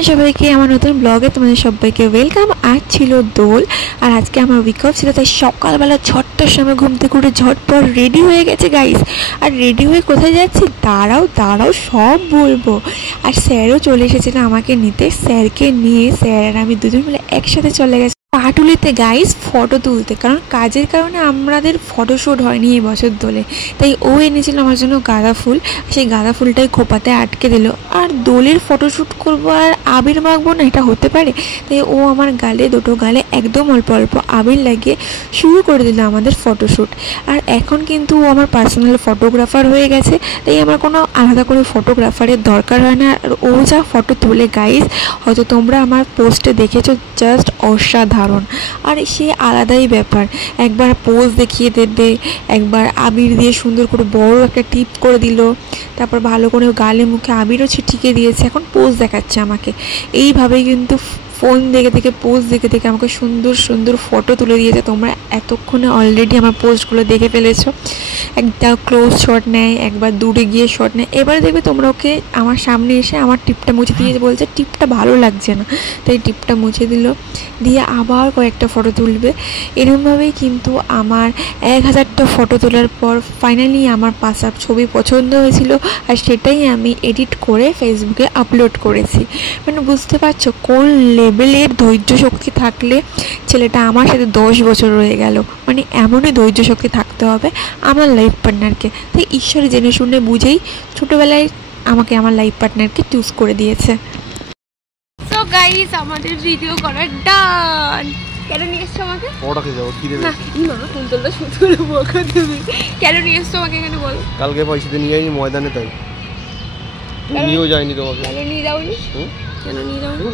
তোমাদের সবাইকে আমার নতুন ব্লগে তোমাদের সবাইকে ওয়েলকাম। আজ ছিল দোল আর আজকে আমার উইক অফ ছিল, তাই সকালবেলা 6টার সময় ঘুম থেকে উঠে ঝটপট রেডি হয়ে গেছে গাইস। আর রেডি হয়ে কোথায় যাচ্ছি দাঁড়াও সব বলবো। আর স্যারও চলে এসেছিল আমাকে নিতে, স্যারকে নিয়ে স্যার আর আমি দুজন মিলে একসাথে চলে গেছি পাটুলিতে গাইস ফটো তুলতে, কারণ কাজের কারণে আমাদের ফটোশ্যুট হয়নি এই বছর দোলে। তাই ও এনেছিল আমার জন্য গাঁদা ফুল, সেই গাঁদা ফুলটাই খোপাতে আটকে দিল। আর দোলের ফটোশ্যুট করবো আর আবির মাখবো না, এটা হতে পারে? তাই ও আমার গালে দুটো গালে একদম অল্প অল্প আবির লাগিয়ে শুরু করে দিল আমাদের ফটোশ্যুট। আর এখন কিন্তু ও আমার পার্সোনাল ফটোগ্রাফার হয়ে গেছে, তাই আমার কোনো আলাদা করে ফটোগ্রাফারের দরকার হয় না। আর ও যা ফটো তোলে গাইস, হয়তো তোমরা আমার পোস্টে দেখেছো, জাস্ট অসাধারণ। আর সে আলাদাই ব্যাপার, একবার পোজ দেখিয়ে দেবে, একবার আবির দিয়ে সুন্দর করে বড় একটা টিপ করে দিল, তারপর ভালো করে গালে মুখে আবিরও ছিটিকে দিয়েছে, এখন পোজ দেখাচ্ছে আমাকে। এইভাবেই কিন্তু ফোন দেখে পোজ দেখে আমাকে সুন্দর সুন্দর ফটো তুলে দিয়েছে। তোমরা এতক্ষণে অলরেডি আমার পোস্টগুলো দেখে ফেলেছো। একটা ক্লোজ শট নেয়, একবার দূরে গিয়ে শট নেয়। এবারে দেখবে তোমরা ওকে আমার সামনে এসে আমার টিপটা মুছে দিয়ে বলছে টিপটা ভালো লাগছে না, তাই টিপটা মুছে দিল, দিয়ে আবার কয়েকটা ফটো তুলবে। এরকমভাবেই কিন্তু আমার 1000টা ফটো তোলার পর ফাইনালি আমার পাশা ছবি পছন্দ হয়েছিল, আর সেটাই আমি এডিট করে ফেসবুকে আপলোড করেছি। মানে বুঝতে পারছো কোন লেভেলের ধৈর্য শক্তি থাকলে ছেলেটা আমার সাথে 10 বছর রয়ে গেল। মানে এমনই ধৈর্য শক্তি থাকতে হবে আমার লাইফ পার্টনারকে। তাই ঈশ্বর জেনে শুনে বুঝেই ছোটোবেলায় আমাকে আমার লাইফ পার্টনারকে চুজ করে দিয়েছে। সো গাইস, আমাদের ভিডিও করার ডান। কেন নিয়ে এসছো আমাকে? ওটাকে যাবো কি দেবে? না ই মামা কুন্তলটা শুধু বকা দেবে। কেন নিয়ে এসছো আমাকে এখানে বল? কালকে পয়সাতে নিয়ে যাইনি ময়দানে, তাই নিয়েও যায়নি তোমাকে। কেন নিয়ে যাওনি? কেন নিয়ে যাওনি?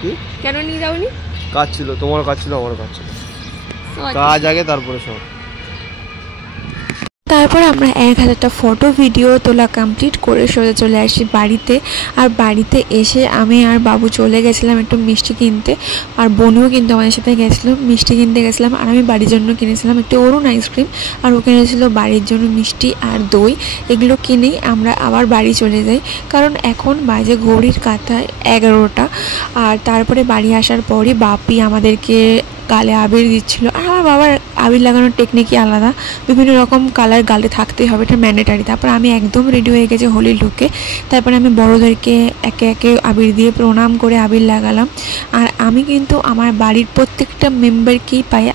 কি কেন নিয়ে যাওনি? কাজ ছিল, তোমার কাজ ছিল, আমার কাজ ছিল। কাজ আগে তারপরে সব। তারপর আমরা 1000টা ফটো ভিডিও তোলা কমপ্লিট করে সোজা চলে আসি বাড়িতে। আর বাড়িতে এসে আমি আর বাবু চলে গেছিলাম একটু মিষ্টি কিনতে, আর বোনও কিন্তু আমাদের সাথে গেছিলো, মিষ্টি কিনতে গেছিলাম। আর আমি বাড়ির জন্য কিনেছিলাম একটু অরুণ আইসক্রিম, আর ও কিনেছিল বাড়ির জন্য মিষ্টি আর দই। এগুলো কিনেই আমরা আবার বাড়ি চলে যাই, কারণ এখন বাজে ঘড়ির কাঁথায় 11টা। আর তারপরে বাড়ি আসার পরই বাপি আমাদেরকে গালে আবির দিচ্ছিল। আর আমার বাবার আবির লাগানোর টেকনিকই আলাদা, বিভিন্ন রকম কালার গালে থাকতেই হবে, এটা ম্যান্ডেটারি। তারপর আমি একদম রেডি হয়ে গেছি হোলির লুকে। তারপরে আমি বড়োদেরকে একে একে আবির দিয়ে প্রণাম করে আবির লাগালাম। আর আমি কিন্তু আমার বাড়ির প্রত্যেকটা মেম্বারকেই পাই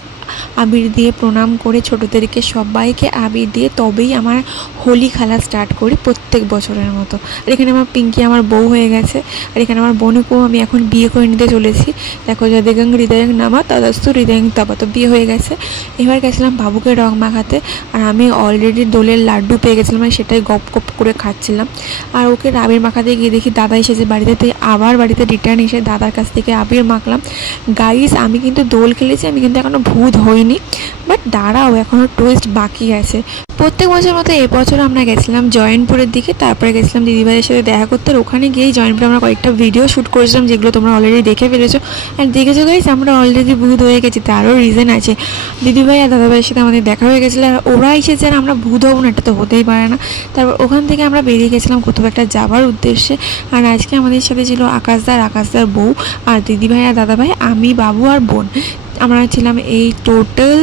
আবির দিয়ে প্রণাম করে, ছোটোদেরকে সবাইকে আবির দিয়ে তবেই আমার হোলি খেলা স্টার্ট করি প্রত্যেক বছরের মতো। আর এখানে আমার পিঙ্কি আমার বউ হয়ে গেছে, আর এখানে আমার বোনকেও আমি এখন বিয়ে করে নিতে চলেছি। দেখো যদেগং হৃদয়ং নামা তদস্তু হৃদয়ং তবা, তো বিয়ে হয়ে গেছে। এবার গেছিলাম বাবুকে রং মাখাতে, আর আমি অলরেডি দোলের লাড্ডু পেয়ে গেছিলাম, মানে সেটাই গপ গপ করে খাচ্ছিলাম। আর ওকে আবির মাখাতে গিয়ে দেখি দাদা এসেছে বাড়িতে, তাই আবার বাড়িতে রিটার্ন এসে দাদার কাছ থেকে আবির মাখলাম। গাইস, আমি কিন্তু দোল খেলেছি, আমি কিন্তু এখনও ভূত হইনি, বাট দাঁড়াও এখনও টুইস্ট বাকি আছে। প্রত্যেক বছর মতো এবছর আমরা গেছিলাম জয়নপুরের দিকে, তারপরে গেছিলাম দিদিভাইয়ের সাথে দেখা করতে। আর ওখানে গিয়েই জয়নপুরে আমরা কয়েকটা ভিডিও শ্যুট করেছিলাম, যেগুলো তোমরা অলরেডি দেখে ফেলেছো। আর দেখেছো গাইস, আমরা অলরেডি ভূত হয়ে গেছি, তারও রিজন আছে। দিদিভাই আর দাদাভাইয়ের সাথে আমাদের দেখা হয়ে গেছিলো, আর ওরা এসেছে আর আমরা ভূত হবো না, এটা তো হতেই পারে না। তারপর ওখান থেকে আমরা বেরিয়ে গেছিলাম কোথাও একটা যাওয়ার উদ্দেশ্যে। আর আজকে আমাদের সাথে ছিল আকাশদার বউ, আর দিদিভাই আর দাদাভাই, আমি, বাবু আর বোন। আমরা ছিলাম এই টোটাল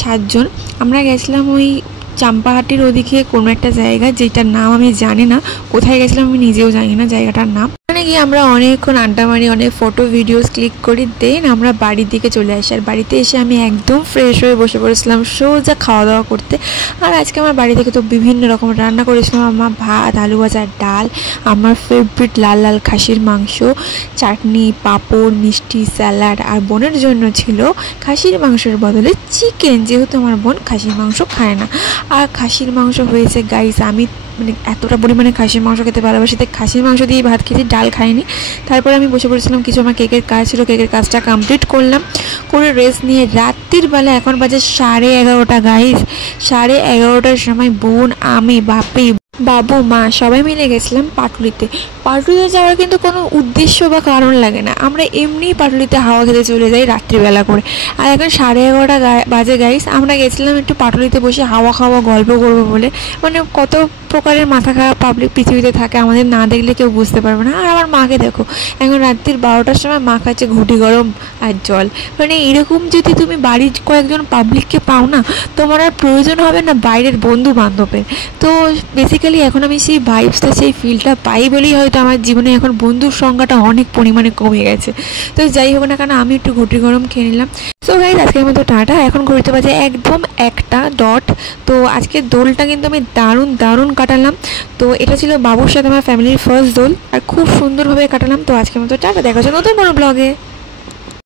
7 জন। আমরা গেছিলাম ওই চাম্পাহাটির ওদিকে কোনো একটা জায়গা, যেটার নাম আমি জানি না, কোথায় গেছিলাম আমি নিজেও জানি না জায়গাটার নাম। ওখানে গিয়ে আমরা অনেকক্ষণ আড্ডা মারি, অনেক ফটো ভিডিওস ক্লিক করি, দেন আমরা বাড়ির দিকে চলে আসি। আর বাড়িতে এসে আমি একদম ফ্রেশ হয়ে বসে পড়েছিলাম সোজা খাওয়া দাওয়া করতে। আর আজকে আমার বাড়ি থেকে তো বিভিন্ন রকম রান্না করেছিলাম। আমার ভাত, আলু ভাজা, ডাল, আমার ফেভারিট লাল লাল খাসির মাংস, চাটনি, পাঁপড়, মিষ্টি, স্যালাড। আর বোনের জন্য ছিল খাসির মাংসের বদলে চিকেন, যেহেতু আমার বোন খাসির মাংস খায় না। আর খাসির মাংস হয়েছে গাইস, আমি মানে এতটা পরিমাণে খাসির মাংস খেতে ভালোবাসি, তাই খাসির মাংস দিয়ে ভাত খেয়েছি, ডাল খাইনি। তারপরে আমি বসে পড়েছিলাম, কিছু আমার কেকের কাজ ছিল, কেকের কাজটা কমপ্লিট করলাম, করে রেস্ট নিয়ে রাত্রির বেলা এখন বাজে 11:30 গাইস। 11:30টার সময় বোন, আমি, বাপি, বাবু, মা সবাই মিলে গেছিলাম পাটুলিতে। পাটুলিতে যাওয়ার কিন্তু কোনো উদ্দেশ্য বা কারণ লাগে না, আমরা এমনিই পাটুলিতে হাওয়া খেতে চলে যাই রাত্রিবেলা করে। আর এখন 11:30 বাজে গাইস, আমরা গেছিলাম একটু পাটুলিতে বসে হাওয়া খাওয়া, গল্প করবো বলে। মানে কত প্রকারের মাথা খারাপ পাবলিক পৃথিবীতে থাকে, আমাদের না দেখলে কেউ বুঝতে পারবে না। আর আমার মাকে দেখো, এখন রাত্রির 12টার সময় মা খাচ্ছে ঘুটি গরম আর জল। মানে এরকম যদি তুমি বাড়ির কয়েকজন পাবলিককে পাও না, তোমার আর প্রয়োজন হবে না বাইরের বন্ধু বান্ধবের। তো বেসিক্যালি এখন আমি সেই ভাইবসটা, সেই ফিলটা পাই বলেই হয়তো আমার জীবনে এখন বন্ধুর সংখ্যাটা অনেক পরিমাণে কমে গেছে। তো যাই হোক না কেন, আমি একটু ঘুটি গরম খেয়ে নিলাম। সো গাইস, আজকের মতো টাটা। এখন ঘুরতে বাজে একদম 1:00। তো আজকের দোলটা কিন্তু আমি দারুণ কাটালাম। তো এটা ছিল বাবুর সাথে আমার ফ্যামিলির ফার্স্ট দোল, আর খুব সুন্দরভাবে কাটালাম। তো আজকের মতো টাটা, দেখা হচ্ছে নতুন কোনো ব্লগে।